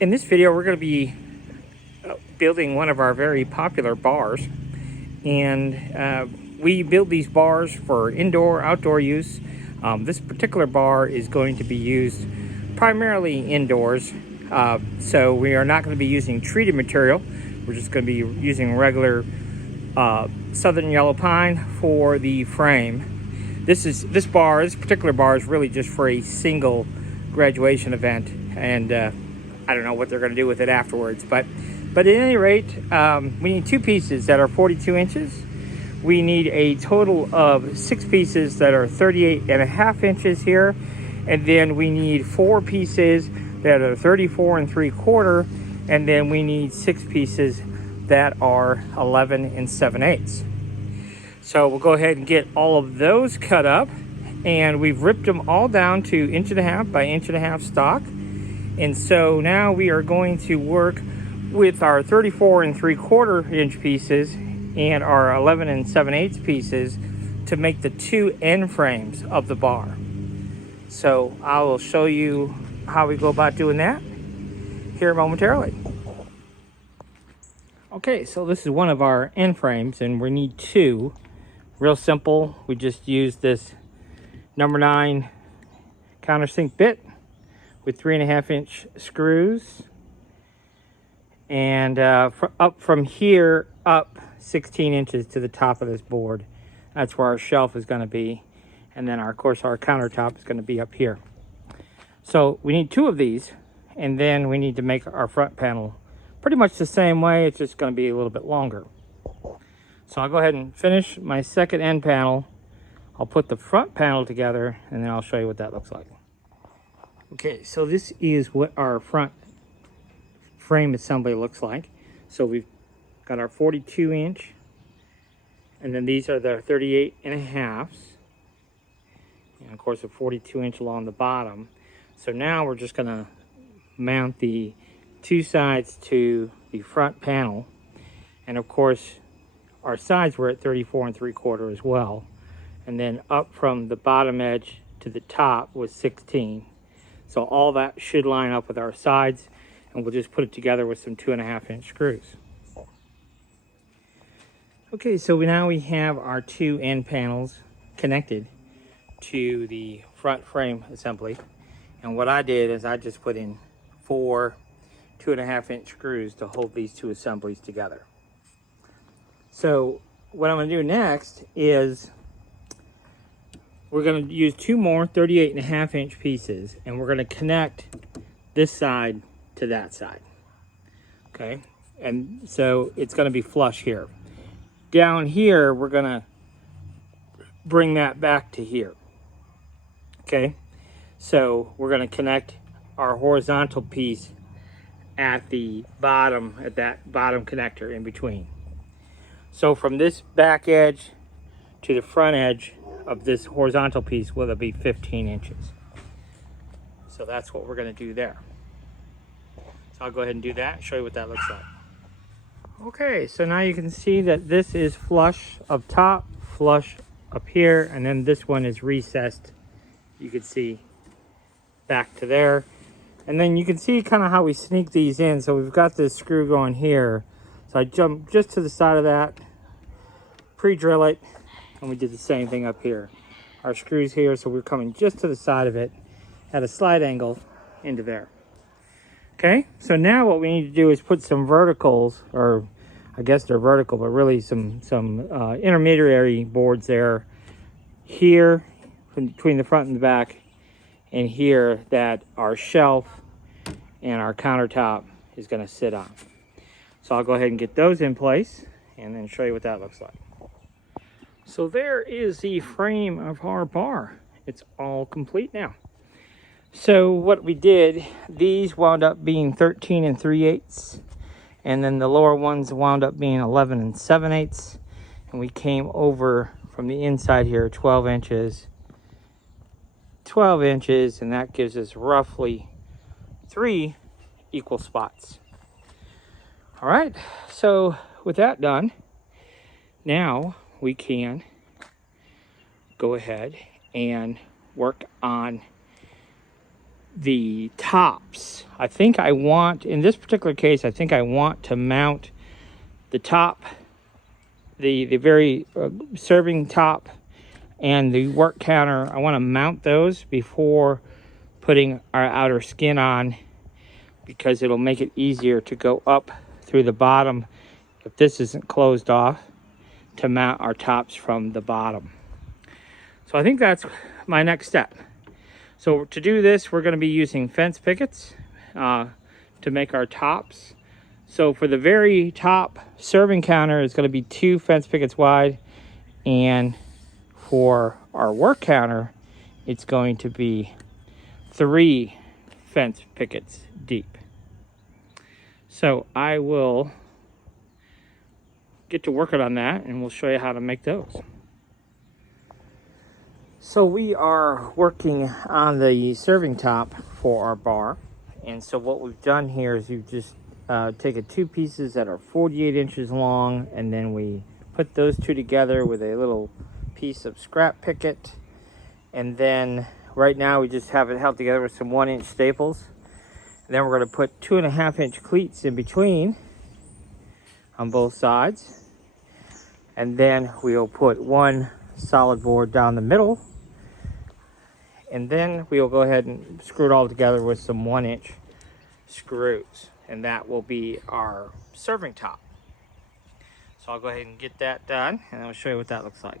In this video, we're going to be building one of our very popular bars, and we build these bars for indoor, outdoor use. This particular bar is going to be used primarily indoors, so we are not going to be using treated material. We're just going to be using regular southern yellow pine for the frame. This particular bar is really just for a single graduation event, and I don't know what they're going to do with it afterwards, but at any rate, we need 2 pieces that are 42 inches. We need a total of 6 pieces that are 38.5 inches here, and then we need 4 pieces that are 34 3/4, and then we need 6 pieces that are 11 7/8. So we'll go ahead and get all of those cut up, and we've ripped them all down to 1.5 by 1.5 stock. And so now we are going to work with our 34 3/4 inch pieces and our 11 7/8 pieces to make the 2 end frames of the bar. So I will show you how we go about doing that here momentarily. Okay, so this is one of our end frames, and we need 2. Real simple. We just use this number 9 countersink bit with 3.5 inch screws, and up from here up 16 inches to the top of this board. That's where our shelf is going to be, and then of course our countertop is going to be up here. So we need 2 of these, and then we need to make our front panel pretty much the same way. It's just going to be a little bit longer. So I'll go ahead and finish my second end panel. I'll put the front panel together, and then I'll show you what that looks like. Okay, so this is what our front frame assembly looks like. So we've got our 42 inch, and then these are the 38.5, and of course a 42 inch along the bottom. So now we're just gonna mount the 2 sides to the front panel, and of course our sides were at 34 3/4 as well, and then up from the bottom edge to the top was 16. So all that should line up with our sides, and we'll just put it together with some 2.5 inch screws. Okay, so now we have our 2 end panels connected to the front frame assembly. And what I did is I just put in 4 2.5 inch screws to hold these 2 assemblies together. So what I'm going to do next is we're going to use 2 more 38.5 inch pieces, and we're going to connect this side to that side. Okay, and so it's going to be flush here. Down here, we're going to bring that back to here. Okay, so we're going to connect our horizontal piece at the bottom, at that bottom connector in between. So from this back edge to the front edge of this horizontal piece will be 15 inches. So that's what we're going to do there. So I'll go ahead and do that and show you what that looks like. Okay, so now you can see that this is flush up top, flush up here, and then this one is recessed. You can see back to there. And then you can see kind of how we sneak these in. So we've got this screw going here. So I jump just to the side of that, pre-drill it, and we did the same thing up here. Our screws here, so we're coming just to the side of it at a slight angle into there. Okay, so now what we need to do is put some verticals, or I guess they're vertical, but really some intermediary boards there, here between the front and the back, and here that our shelf and our countertop is going to sit on. So I'll go ahead and get those in place and then show you what that looks like. So there is the frame of our bar. It's all complete now. So what we did, these wound up being 13 3/8, and then the lower ones wound up being 11 7/8, and we came over from the inside here 12 inches, and that gives us roughly 3 equal spots. All right, so with that done, now we can go ahead and work on the tops. I think I want, in this particular case, I think I want to mount the top, the very serving top and the work counter. I want to mount those before putting our outer skin on, because it'll make it easier to go up through the bottom if this isn't closed off, to mount our tops from the bottom. So I think that's my next step. So to do this, we're going to be using fence pickets to make our tops. So for the very top serving counter, it's going to be 2 fence pickets wide, and for our work counter, it's going to be 3 fence pickets deep. So I will get to working on that, and we'll show you how to make those. So we are working on the serving top for our bar. And so what we've done here is we've just taken 2 pieces that are 48 inches long, and then we put those 2 together with a little piece of scrap picket. And then right now we just have it held together with some 1-inch staples. And then we're going to put 2.5-inch cleats in between on both sides. And then we'll put 1 solid board down the middle. And then we'll go ahead and screw it all together with some 1-inch screws. And that will be our serving top. So I'll go ahead and get that done, and I'll show you what that looks like.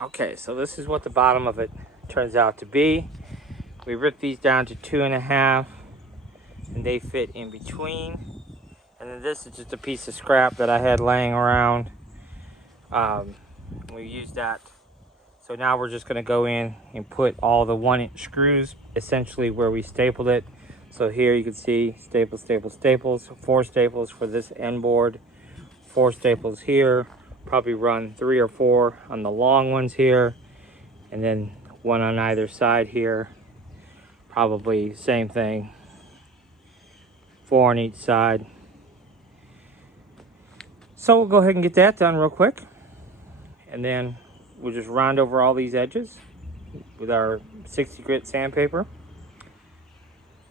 Okay, so this is what the bottom of it turns out to be. We ripped these down to 2.5, and they fit in between. And then this is just a piece of scrap that I had laying around. We used that. So now we're just going to go in and put all the 1-inch screws essentially where we stapled it. So here you can see staples, staples, staples, 4 staples for this end board, 4 staples here, probably run 3 or 4 on the long ones here, and then 1 on either side here, probably same thing, 4 on each side. So we'll go ahead and get that done real quick, and then we'll just round over all these edges with our 60 grit sandpaper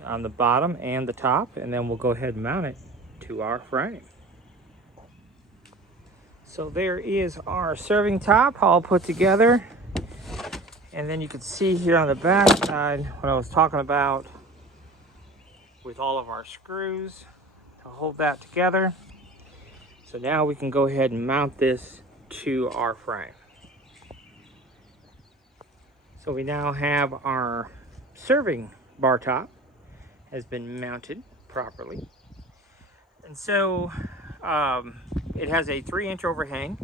on the bottom and the top, and then we'll go ahead and mount it to our frame. So there is our serving top all put together, and then you can see here on the back side what I was talking about with all of our screws to hold that together. So now we can go ahead and mount this to our frame. So we now have our serving bar top has been mounted properly. And so it has a 3-inch overhang.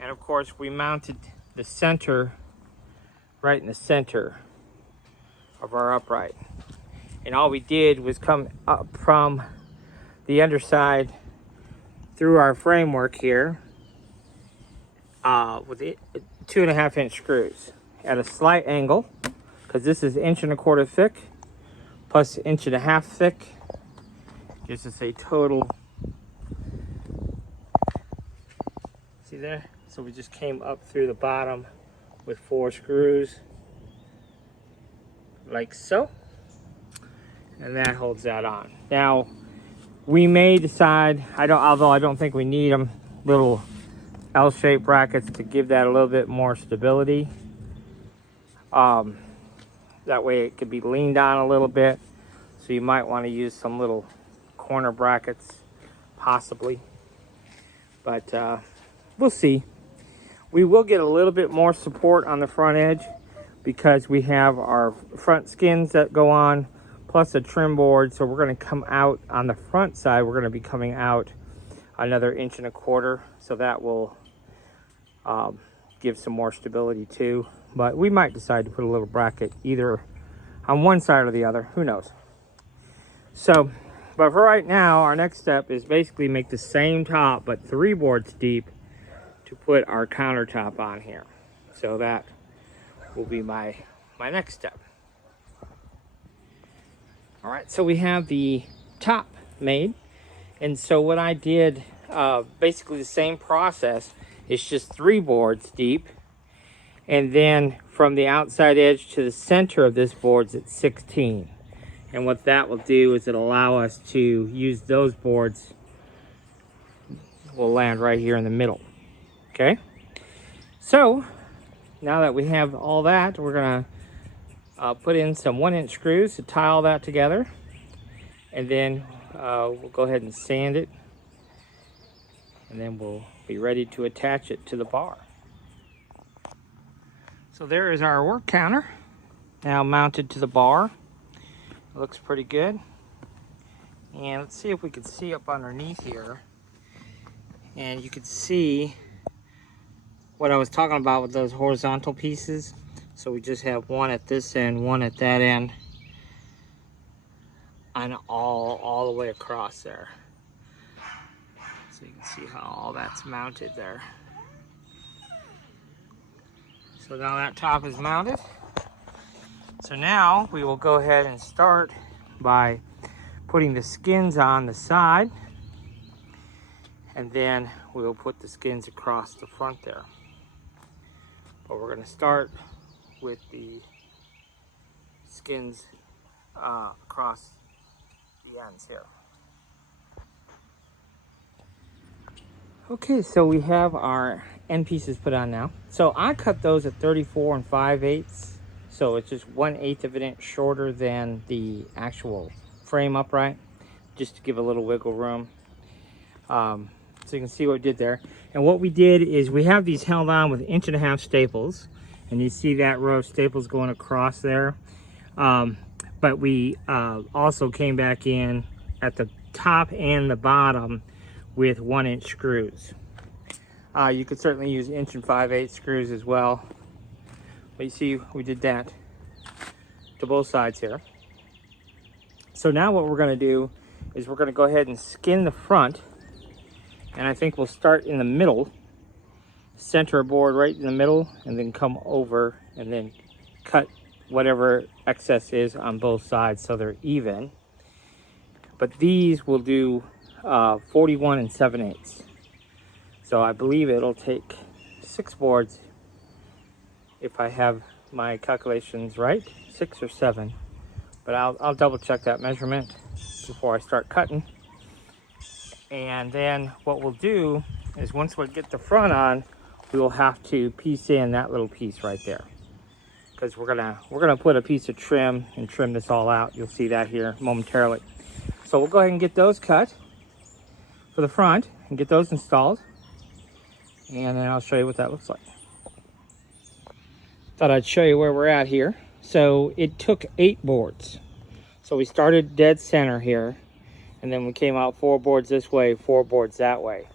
And of course we mounted the center right in the center of our upright. And all we did was come up from the underside through our framework here with 2.5-inch screws at a slight angle, because this is 1.25 inches thick plus 1.5 inches thick. Gives us a total, see there? So we just came up through the bottom with 4 screws, like so. And that holds that on. Now, we may decide, although I don't think we need them, little L-shaped brackets to give that a little bit more stability. That way it could be leaned on a little bit. So you might want to use some little corner brackets, possibly. But we'll see. We will get a little bit more support on the front edge because we have our front skins that go on, plus a trim board. So we're going to come out on the front side. We're going to be coming out another 1.25 inches. So that will give some more stability too. But we might decide to put a little bracket either on one side or the other. Who knows? So, but for right now, our next step is basically make the same top, but 3 boards deep, to put our countertop on here. So that will be my next step. All right, so we have the top made. And so what I did, basically the same process, it's just 3 boards deep. And then from the outside edge to the center of this board's at 16. And what that will do is it'll allow us to use those boards. Will land right here in the middle. Okay? So, now that we have all that, we're gonna put in some 1-inch screws to tie all that together. And then we'll go ahead and sand it. And then we'll be ready to attach it to the bar. So there is our work counter, now mounted to the bar. It looks pretty good. And let's see if we can see up underneath here. And you can see what I was talking about with those horizontal pieces. So we just have one at this end, one at that end, and all the way across there. So you can see how all that's mounted there. So now that top is mounted. So now we will go ahead and start by putting the skins on the side, and then we will put the skins across the front there. But we're going to start with the skins across the ends here. Okay, so we have our end pieces put on now. So I cut those at 34 5/8, so it's just 1/8 of an inch shorter than the actual frame upright, just to give a little wiggle room. So you can see what we did there. And what we did is we have these held on with 1.5-inch staples, and you see that row of staples going across there. But we also came back in at the top and the bottom with 1-inch screws. You could certainly use 1 5/8 screws as well. But you see, we did that to both sides here. So now what we're gonna do is we're gonna go ahead and skin the front. And I think we'll start in the middle, center a board right in the middle, and then come over and then cut whatever excess is on both sides so they're even. But these will do 41 7/8. So I believe it'll take 6 boards, if I have my calculations right, 6 or 7. But I'll double check that measurement before I start cutting. And then what we'll do is once we get the front on, we will have to piece in that little piece right there, because we're gonna put a piece of trim and trim this all out. You'll see that here momentarily. So we'll go ahead and get those cut for the front and get those installed, and then I'll show you what that looks like. Thought I'd show you where we're at here. So it took 8 boards. So we started dead center here, and then we came out 4 boards this way, 4 boards that way.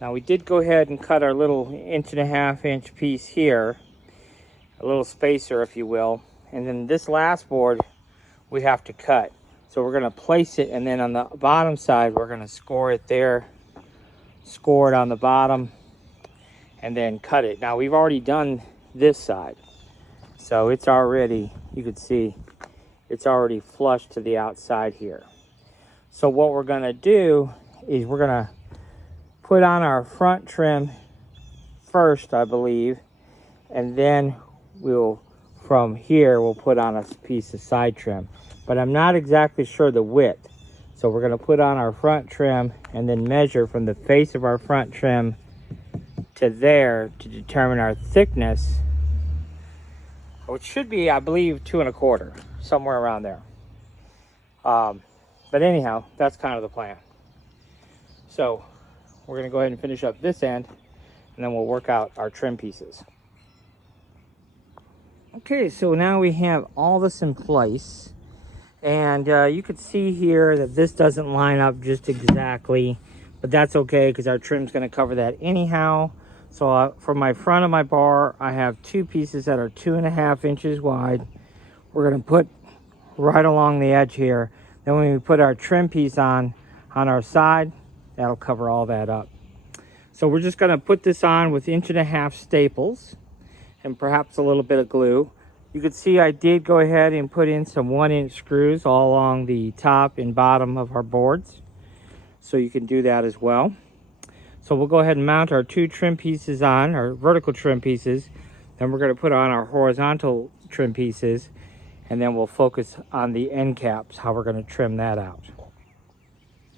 Now we did go ahead and cut our little 1.5-inch piece here, a little spacer if you will, and then this last board we have to cut. So we're going to place it, and then on the bottom side we're going to score it there, score it on the bottom, and then cut it. Now we've already done this side, so it's already, you can see it's already flush to the outside here. So what we're going to do is we're going to put on our front trim first, I believe, and then from here we'll put on a piece of side trim. But I'm not exactly sure the width. So we're going to put on our front trim and then measure from the face of our front trim to there to determine our thickness, which should be, I believe, 2 1/4, somewhere around there. But anyhow, that's kind of the plan. So we're going to go ahead and finish up this end, and then we'll work out our trim pieces. Okay, so now we have all this in place, and you can see here that this doesn't line up just exactly, but that's okay because our trim's going to cover that anyhow. So for my front of my bar, I have 2 pieces that are 2.5 inches wide. We're going to put right along the edge here. Then when we put our trim piece on our side, that'll cover all that up. So we're just going to put this on with 1.5-inch staples and perhaps a little bit of glue. You can see I did go ahead and put in some 1-inch screws all along the top and bottom of our boards. So you can do that as well. So we'll go ahead and mount our 2 trim pieces on, our vertical trim pieces. Then we're going to put on our horizontal trim pieces, and then we'll focus on the end caps, how we're going to trim that out.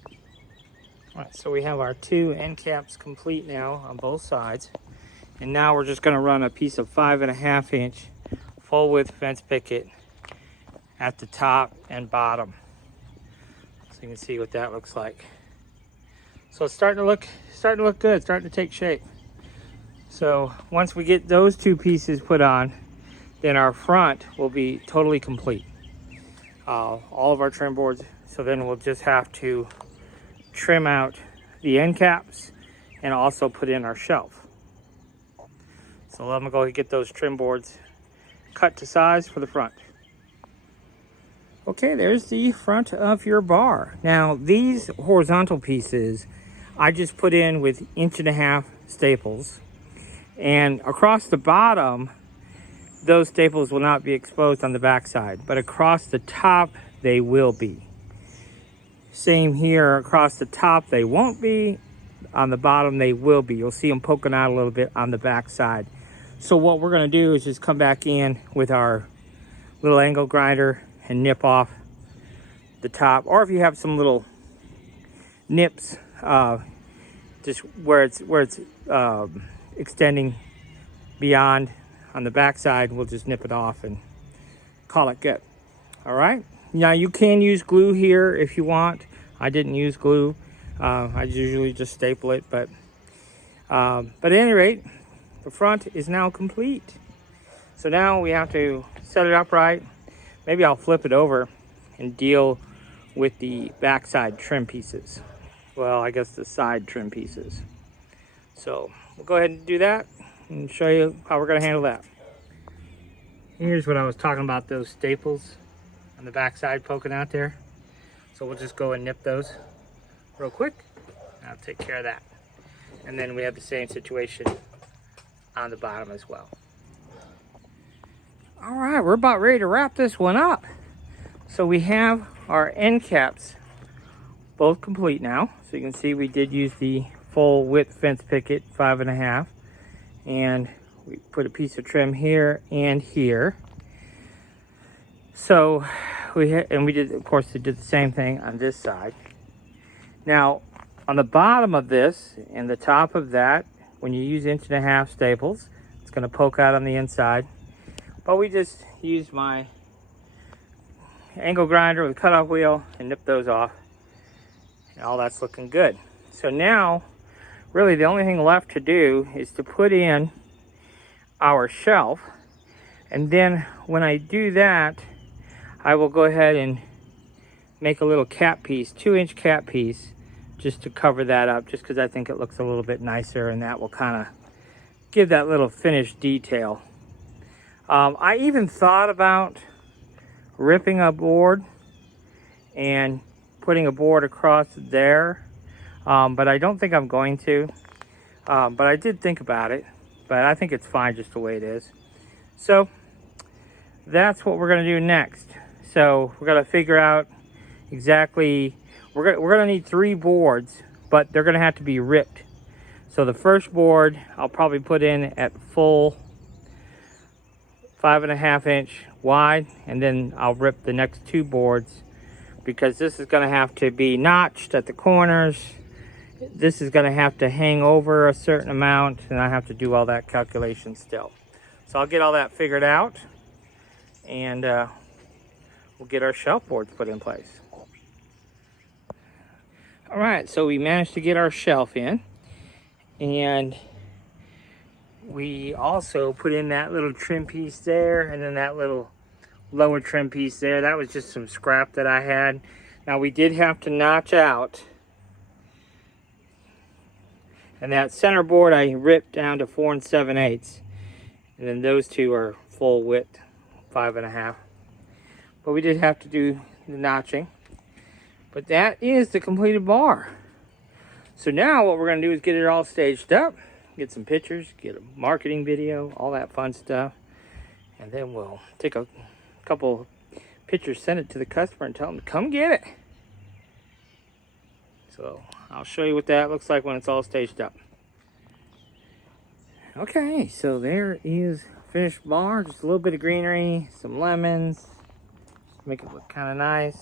All right, so we have our 2 end caps complete now on both sides. And now we're just going to run a piece of 5.5 inch full width fence picket at the top and bottom. So you can see what that looks like. So it's starting to look good, starting to take shape. So once we get those 2 pieces put on, then our front will be totally complete. All of our trim boards. So then we'll just have to trim out the end caps and also put in our shelf. So I'm gonna go ahead and get those trim boards cut to size for the front. Okay, there's the front of your bar. Now these horizontal pieces I just put in with 1.5 inch staples, and across the bottom those staples will not be exposed on the back side, but across the top they will be. Same here, across the top they won't be, on the bottom they will be. You'll see them poking out a little bit on the back side. So what we're going to do is just come back in with our little angle grinder and nip off the top, or if you have some little nips just where it's extending beyond on the back side, we'll just nip it off and call it good. All right, now you can use glue here if you want. I didn't use glue. I usually just staple it, but at any rate, the front is now complete. So now we have to set it up right. Maybe I'll flip it over and deal with the backside trim pieces. Well, I guess the side trim pieces. So we'll go ahead and do that and show you how we're going to handle that. Here's what I was talking about, those staples on the backside poking out there. So we'll just go and nip those real quick. I'll take care of that. And then we have the same situation on the bottom as well. All right, we're about ready to wrap this one up. So we have our end caps both complete now. So you can see we did use the full width fence picket, 5.5, and we put a piece of trim here and here. So we did, of course, we did the same thing on this side. Now on the bottom of this and the top of that, when you use 1.5 inch staples, it's going to poke out on the inside. But we just used my angle grinder with a cutoff wheel and nipped those off. And all that's looking good. So now, really the only thing left to do is to put in our shelf. And then when I do that, I will go ahead and make a little cap piece, 2-inch cap piece, just to cover that up, just because I think it looks a little bit nicer, and that will kind of give that little finished detail. I even thought about ripping a board and putting a board across there, but I don't think I'm going to. But I did think about it, but I think it's fine just the way it is. So that's what we're going to do next. So we're going to figure out exactly, we're going to need 3 boards, but they're going to have to be ripped. So the first board I'll probably put in at full 5.5 inch wide, and then I'll rip the next 2 boards, because this is going to have to be notched at the corners. This is going to have to hang over a certain amount, and I have to do all that calculation still. So I'll get all that figured out, and we'll get our shelf boards put in place. All right, so we managed to get our shelf in, and we also put in that little trim piece there, and then that little lower trim piece there. That was just some scrap that I had. Now we did have to notch out, and that center board I ripped down to 4 7/8, and then those 2 are full width, 5.5. But we did have to do the notching. But that is the completed bar. So now what we're going to do is get it all staged up, get some pictures, get a marketing video, all that fun stuff, and then we'll take a couple pictures, send it to the customer, and tell them to come get it. So I'll show you what that looks like when it's all staged up. Okay, so there is finished bar, just a little bit of greenery, some lemons, make it look kind of nice.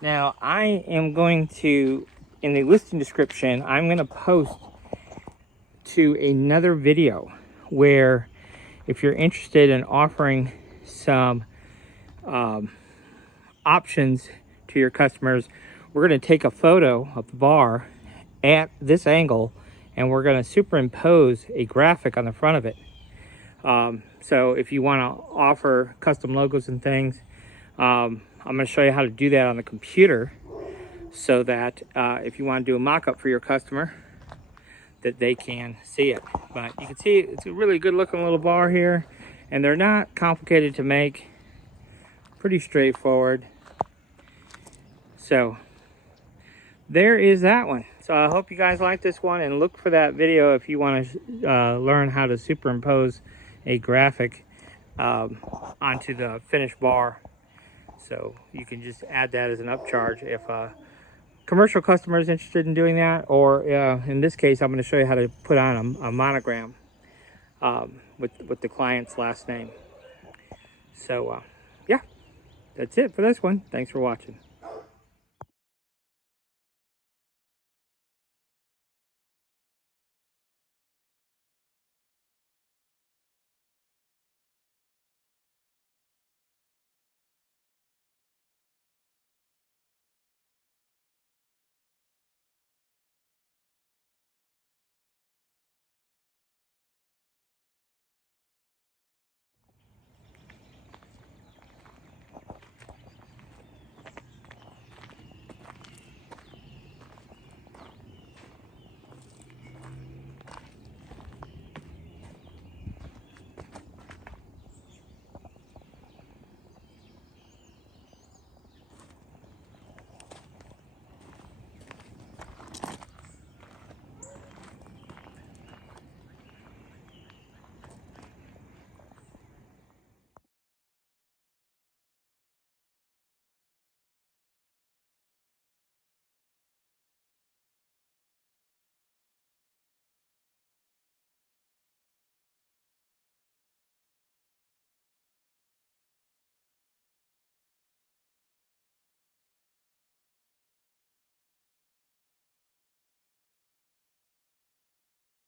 Now I am going to, in the listing description, I'm going to post to another video where if you're interested in offering some options to your customers, we're going to take a photo of the bar at this angle and we're going to superimpose a graphic on the front of it. So if you want to offer custom logos and things, I'm going to show you how to do that on the computer, so that if you want to do a mock-up for your customer, that they can see it. But you can see it's a really good looking little bar here, and they're not complicated to make, pretty straightforward. So there is that one. So I hope you guys like this one, and look for that video if you want to learn how to superimpose a graphic onto the finished bar. So you can just add that as an upcharge if a commercial customer is interested in doing that, or in this case, I'm going to show you how to put on a monogram with the client's last name. So yeah, that's it for this one. Thanks for watching.